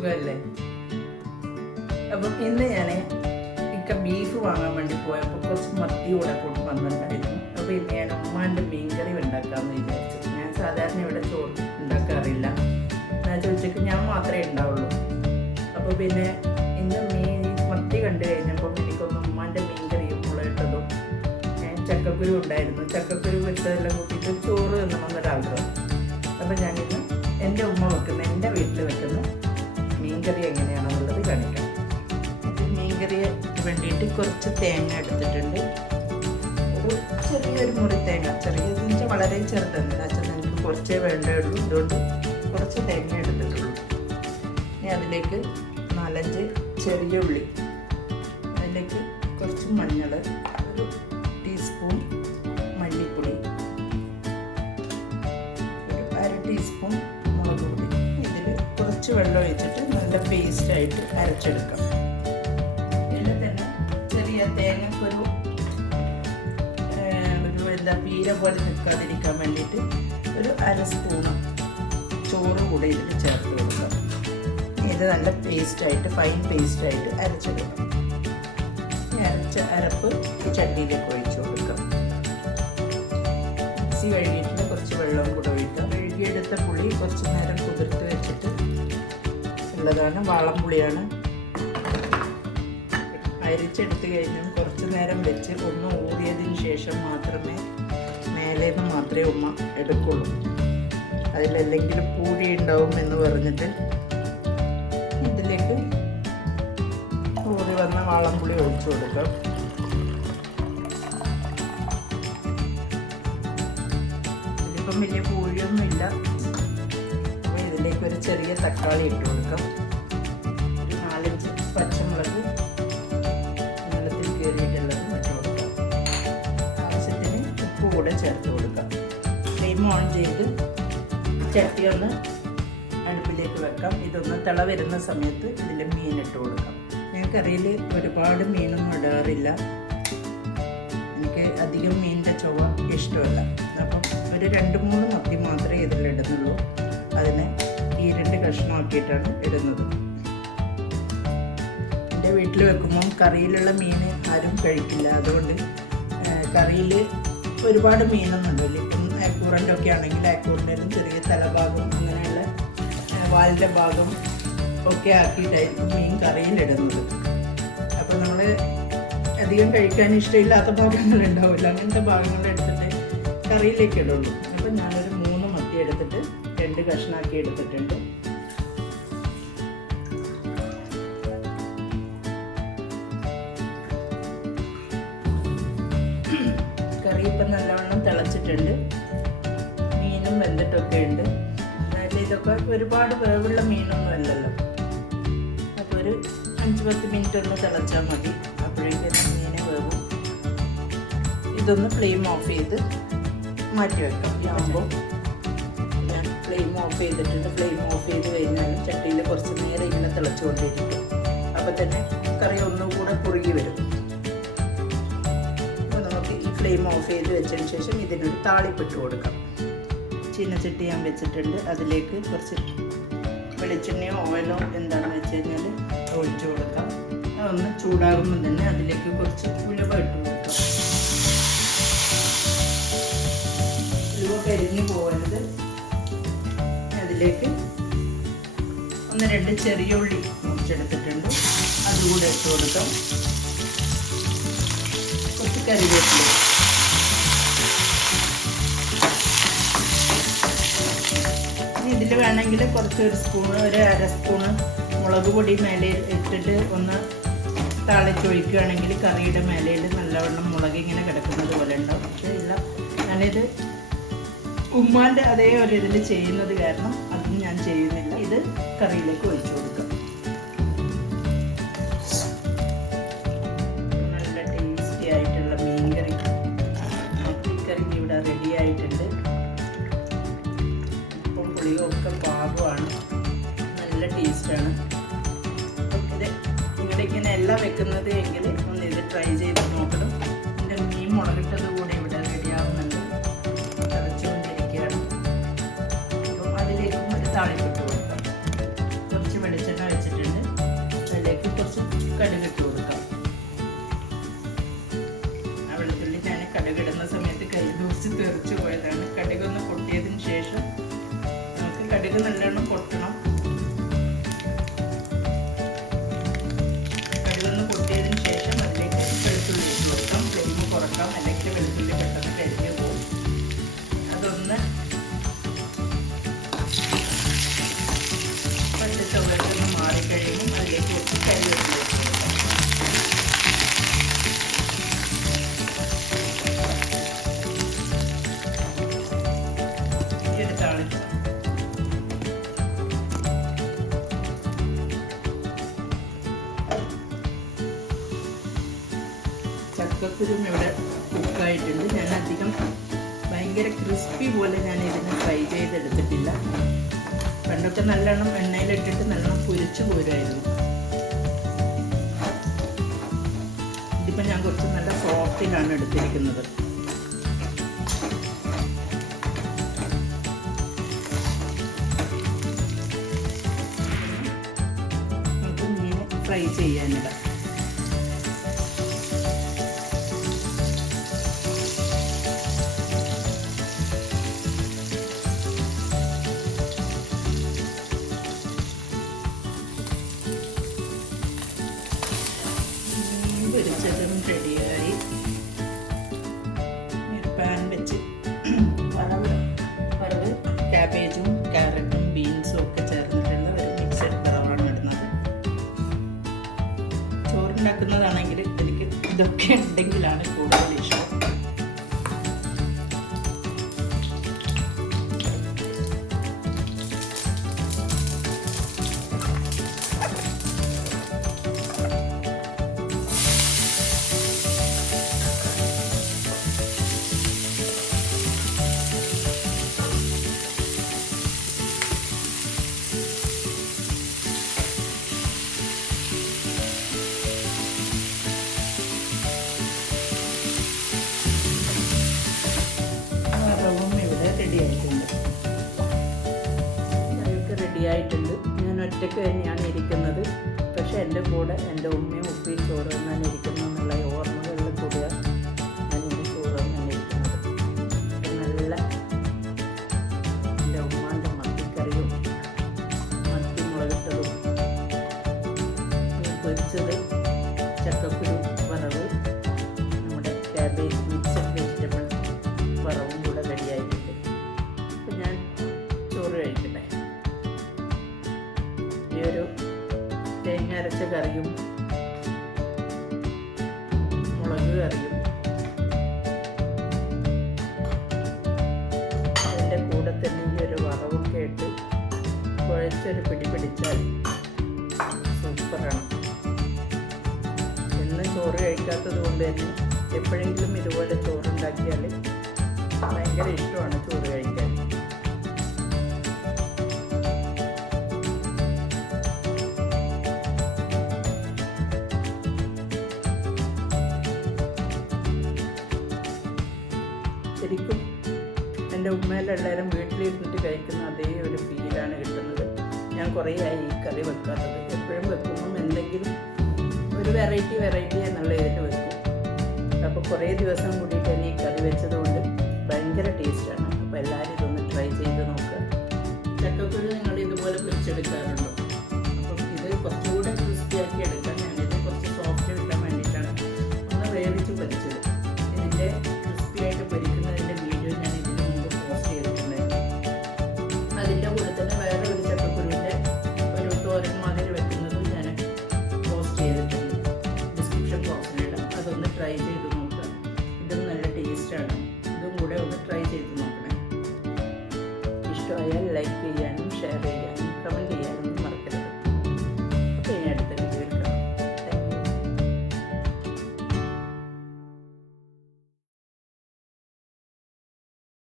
സുഖമല്ലേ? അപ്പം ഇന്ന് ഞാൻ ബീഫ് വാങ്ങാൻ വേണ്ടി പോയപ്പോൾ കുറച്ച് മത്തി കൂടെ കൊണ്ട് വന്നിട്ടുണ്ടായിരുന്നു. അപ്പോൾ ഇന്ന് ഞാൻ ഉമ്മാൻ്റെ മീൻകറി ഉണ്ടാക്കാമെന്ന് വിചാരിച്ചു. ഞാൻ സാധാരണ ഇവിടെ ചോറ് ഉണ്ടാക്കാറില്ല. എന്നുവെച്ചാൽ ഉച്ചയ്ക്ക് ഞാൻ മാത്രമേ ഉണ്ടാവുള്ളൂ. അപ്പോൾ പിന്നെ ഇന്ന് മത്തി കണ്ടു കഴിഞ്ഞപ്പോൾ എനിക്കൊന്ന് ഉമ്മാൻ്റെ മീൻകറിയും മുളകിട്ടതും ചക്കക്കുരു ഉണ്ടായിരുന്നു. ചക്കക്കുരു വെച്ചതെല്ലാം കൂട്ടിയിട്ട് ചോറ് തിന്നണമെന്നൊരാഗ്രഹം. അപ്പോൾ ഞാനിന്ന് എൻ്റെ ഉമ്മ വെക്കുന്ന, എൻ്റെ വീട്ടിൽ വെക്കുന്ന മീൻകറി എങ്ങനെയാണെന്നുള്ളത് കാണിക്കാം. മീൻകറിക്ക് വേണ്ടിയിട്ട് കുറച്ച് തേങ്ങ എടുത്തിട്ടുണ്ട്. ഒരു ചെറിയൊരു മുറി തേങ്ങ, ചെറിയതെന്ന് വെച്ചാൽ വളരെ ചെറുതെന്ന് വെച്ചാൽ നമുക്ക് കുറച്ചേ വേണ്ടേ ഉള്ളൂ. അതുകൊണ്ട് കുറച്ച് തേങ്ങ എടുത്തിട്ടുള്ളൂ. ഇനി അതിലേക്ക് 4-5 ചെറിയ ഉള്ളി, അതിലേക്ക് കുറച്ച് മഞ്ഞൾ, ഒരു ടീസ്പൂൺ മല്ലിപ്പൊടി, ഒരു 1/2 ടീസ്പൂൺ മുളക് പൊടി. ഇതിൽ കുറച്ച് വെള്ളം ഒഴിച്ചിട്ട് നല്ല പേസ്റ്റായിട്ട് അരച്ചെടുക്കാം. ഇതിൽ തന്നെ ചെറിയ തേങ്ങക്കൊരു പീര പോലെ നിൽക്കാതിരിക്കാൻ വേണ്ടിയിട്ട് ഒരു 1/2 സ്പൂണ് ചോറ് കൂടെ ഇതിൽ ചേർത്ത് കൊടുക്കാം. ഇത് നല്ല പേസ്റ്റായിട്ട്, ഫൈൻ പേസ്റ്റായിട്ട് അരച്ചെടുക്കാം. അരച്ച അരപ്പ് ഈ ചട്ടിയിലേക്ക് ഒഴിച്ചു കൊടുക്കാം. മിക്സി കഴുകിയിട്ട് കുറച്ച് വെള്ളം കൂടെ ഒഴിക്കാം. കഴുകിയെടുത്ത പുളി കുറച്ച് നേരം കുതിർത്ത് വെച്ചിട്ട് ഉള്ളതാണ്, വാളംപുളിയാണ്. അരിച്ചെടുത്ത് കഴിഞ്ഞാൽ കുറച്ച് നേരം വെച്ച് ഒന്ന് ഊറിയതിന് ശേഷം മാത്രമേ മേലേന്ന് മാത്രമേ ഉമ്മ എടുക്കുള്ളൂ. അതിലെന്തെങ്കിലും പൂഴി ഉണ്ടാവും എന്ന് പറഞ്ഞിട്ട് ഇതിലേക്ക് ഊറി വന്ന വാളംപുളി ഒഴിച്ചു കൊടുക്കാം. ഇതിലിപ്പം വലിയ പൂഴിയൊന്നുമില്ല. അപ്പോൾ ഇതിലേക്ക് ഒരു ചെറിയ തക്കാളി ഇട്ട് കൊടുക്കാം. ഒരു 4-5 പച്ചമുളക് വെള്ളത്തിൽ കയറിയിട്ടുള്ളത് ഇട്ട് കൊടുക്കാം. ആവശ്യത്തിന് ഉപ്പ് കൂടെ ചേർത്ത് കൊടുക്കാം. ഫ്ലെയിം ഓൺ ചെയ്ത് ചട്ടി ഒന്ന് അടുപ്പിലേക്ക് വെക്കാം. ഇതൊന്ന് തിള വരുന്ന സമയത്ത് ഇതിൽ മീനിട്ട് കൊടുക്കാം. ഞാൻ കറിയിൽ ഒരുപാട് മീനൊന്നും ഇടാറില്ല. എനിക്ക് അധികം മീനിൻ്റെ ചുവ ഇഷ്ടമല്ല. അപ്പം ഒരു 2-3 മത്തി മാത്രമേ ഇതിലിടുന്നുള്ളൂ. അതിനെ 2 കഷ്ണമാക്കിയിട്ടാണ് ഇടുന്നത്. എൻ്റെ വീട്ടിൽ വെക്കുമ്പം കറിയിലുള്ള മീൻ ആരും കഴിക്കില്ല. അതുകൊണ്ട് കറിയിൽ ഒരുപാട് മീനൊന്നും ഇടില്ല. ഇപ്പം ആക്കൂറൻ്റെ ഒക്കെ ആണെങ്കിൽ ആക്കൂറിൻ്റെ ചെറിയ തലഭാഗം, അങ്ങനെയുള്ള വാലിൻ്റെ ഭാഗം ഒക്കെ ആക്കിയിട്ടായിരിക്കും മീൻ കറിയിലിടുന്നത്. അപ്പോൾ നമ്മൾ അധികം കഴിക്കാൻ ഇഷ്ടമില്ലാത്ത ഭാഗങ്ങളുണ്ടാവില്ല, അങ്ങനത്തെ ഭാഗങ്ങൾ എടുത്തിട്ട് കറിയിലേക്ക് ഇടുള്ളൂ. അപ്പോൾ ഞാനൊരു 3 മത്തി എടുത്തിട്ട് 2 കഷ്ണമാക്കി എടുത്തിട്ടുണ്ട്. കറി ഇപ്പം നല്ലവണ്ണം തിളച്ചിട്ടുണ്ട്. മീനും വെന്തിട്ടൊക്കെ ഉണ്ട്. അതായത് ഇതൊക്കെ ഒരുപാട് വേവുള്ള മീനൊന്നും അല്ലല്ലോ. അപ്പോൾ ഒരു 5-10 മിനിറ്റ് ഒന്ന് തിളച്ചാൽ മതി. അപ്പോഴേക്കും മീന് വേവും. ഇതൊന്ന് ഫ്ലെയിം ഓഫ് ചെയ്ത് മാറ്റി വെക്കാം. ആകുമ്പോൾ ഞാൻ ഫ്ലെയിം ഓഫ് ചെയ്തിട്ടുണ്ട്. ഫ്ലെയിം ഓഫ് ചെയ്ത് കഴിഞ്ഞാൽ ചട്ടിയിൽ കുറച്ച് നേരം ഇങ്ങനെ തിളച്ചുകൊണ്ടിരിക്കും. അപ്പോൾ തന്നെ കറി ഒന്നുകൂടെ കുറുകി വരും. ഫ്ലെയിം ഓഫ് ചെയ്ത് വെച്ചതിന് ശേഷം ഇതിനൊരു താളിപ്പിട്ട് കൊടുക്കാം. ചീനച്ചട്ടി ഞാൻ വെച്ചിട്ടുണ്ട്. അതിലേക്ക് കുറച്ച് വെളിച്ചെണ്ണയോ ഓയിലോ എന്താണെന്ന് വെച്ച് കഴിഞ്ഞാൽ ഒഴിച്ചു കൊടുക്കാം. അതൊന്ന് ചൂടാകുമ്പോൾ തന്നെ അതിലേക്ക് കുറച്ച് ഉലുവ ഇട്ട് കൊടുക്കാം. ഉലുവ കരിഞ്ഞു പോകരുത്. അതിലേക്ക് 1-2 ചെറിയ ഉള്ളി മുറിച്ചെടുത്തിട്ടുണ്ട്. അതുകൂടെ ഇട്ട് കൊടുക്കാം. കുറച്ച് കറിവേപ്പില, ഇതിൽ വേണമെങ്കിൽ കുറച്ച് 1 സ്പൂണ്, ഒരു 1/2 സ്പൂണ് മുളക് പൊടി മേലെ ഇട്ടിട്ട് ഒന്ന് താളിച്ചൊഴിക്കുകയാണെങ്കിൽ കറിയുടെ മേലയിൽ നല്ലവണ്ണം മുളക് ഇങ്ങനെ കിടക്കുന്നത് പോലെ ഉണ്ടാവും. പക്ഷേ ഇല്ല, ഞാനിത് ഉമ്മാൻ്റെ അതേ ഒരു ഇതിൽ ചെയ്യുന്നത് കാരണം അതും ഞാൻ ചെയ്യുന്നില്ല. ഇത് കറിയിലേക്ക് ഒഴിച്ചു കൊടുക്കാം. നല്ല ടേസ്റ്റി ആയിട്ടുള്ള മീൻകറി, മത്തിക്കറി ഇവിടെ റെഡി ആയിട്ടുണ്ട്. പുളിയും ഒക്കെ പാകമാണ്, നല്ല ടേസ്റ്റാണ്. ഇത് ഇവിടെ ഇങ്ങനെ എല്ലാം വെക്കുന്നത് എങ്കിൽ ഒന്ന് ഇത് ട്രൈ ചെയ്ത് നോക്കണം. എൻ്റെ മീൻ മുളകിട്ടത് കൂടെ ഇവിടെ റെഡിയാവുന്നുണ്ട്, തിളച്ചുകൊണ്ടിരിക്കുകയാണ്. അപ്പം അതിലേക്കും ഒരു താളിപ്പിട്ട് കൊടുക്കാം. കുറച്ച് വെളിച്ചെണ്ണ കടുക് നല്ലോണം പൊട്ടണം. കടുകൊന്ന് പൊട്ടിയതിന് ശേഷം അതിലേക്ക് വെളുത്തുള്ളി ഇട്ട് കൊടുക്കാം. ഫ്ലെയിം കുറക്കാം, അല്ലെങ്കിൽ വെളുത്തുള്ളി പെട്ടെന്ന് കരിഞ്ഞു പോകും. അതൊന്ന് പച്ചച്ചവളൊന്ന് മാറിക്കഴിയുമ്പോൾ അതിലേക്ക് കുറച്ച് കരിവേപ്പില ഇട്ട് കൊടുക്കാം. ചക്കക്കുരും ഇവിടെ കുക്കായിട്ടുണ്ട്. ഞാൻ അധികം ഭയങ്കര ക്രിസ്പി പോലെ ഞാൻ ഇതിനെ ഫ്രൈ ചെയ്തെടുത്തിട്ടില്ല. പണ്ടൊക്കെ നല്ലോണം എണ്ണയിലിട്ടിട്ട് നല്ലോണം പൊരിച്ചു പോരായിരുന്നു. ഇതിപ്പോൾ ഞാൻ കുറച്ച് നല്ല സോഫ്റ്റിലാണ് എടുത്തിരിക്കുന്നത്. നമുക്ക് മീൻ ഫ്രൈ ചെയ്യാനിടാം. പൊരിച്ചതും റെഡിയായി. പാൻ വെച്ച് വറവ് ക്യാബേജും ക്യാരറ്റും ബീൻസും ഒക്കെ ചേർന്നിട്ടുള്ള ഒരു മിക്സഡ് വറവാണ് ഇടുന്നത്. ചോറുണ്ടാക്കുന്നതാണെങ്കിൽ എനിക്ക് ഇതൊക്കെ ഉണ്ടെങ്കിലാണ് കൂടുതൽ ഇഷ്ടം. റെഡിയായിട്ടുണ്ട്. ഞാൻ ഒറ്റയ്ക്ക് തന്നെയാണ് ഇരിക്കുന്നത്. പക്ഷെ എൻ്റെ കൂടെ എൻ്റെ ഉമ്മയും ഉപ്പയും ചോറ് തന്നാണ് ഇരിക്കുന്നു എന്നുള്ള ഓർമ്മകളിൽ കൂടിയാണ് ഞാൻ ഇനി ചോറ് തന്നാണ് ഇരിക്കുന്നത്. നല്ല എൻ്റെ ഉമ്മാൻ്റെ മത്തിക്കറിയും മത്തി മുളകിട്ടതും പൊരിച്ചത് ചക്കക്കുരു വറവ് നമ്മുടെ ക്യാബേജ് മിക്സഡ് വെജിറ്റബിൾ വറവും കൂടെ റെഡിയായിട്ടുണ്ട്. അപ്പം ഞാൻ ചോറ് കഴിക്കട്ടെ. ഈ ഒരു തേങ്ങ അരച്ച കറിയും മുളക് കറിയും അതിൻ്റെ കൂടെ തന്നെ ഈ ഒരു വറവൊക്കെ ഇട്ട് കുഴച്ചൊരു പിടി പിടിച്ചാൽ സൂപ്പറാണ്. എന്നും ചോറ് കഴിക്കാത്തത് കൊണ്ട് തന്നെ എപ്പോഴെങ്കിലും ഇതുപോലെ ചോറുണ്ടാക്കിയാൽ ഭയങ്കര ഇഷ്ടമാണ് ചോറ് കഴിക്കാൻ. ശരിക്കും എൻ്റെ ഉമ്മയിലെല്ലാവരും വീട്ടിലിരുന്നിട്ട് കഴിക്കുന്ന അതേ ഒരു ഫീലാണ് കിട്ടുന്നത്. ഞാൻ കുറേ ആയി ഈ കറി വെക്കാത്തത്. എപ്പോഴും വെക്കുമ്പം എന്തെങ്കിലും ഒരു വെറൈറ്റി എന്നുള്ള ഇതിൽ വെക്കും. അപ്പോൾ കുറേ ദിവസം കൂടിയിട്ട് തന്നെ ഈ കറി വെച്ചതുകൊണ്ട് ഭയങ്കര ടേസ്റ്റാണ്.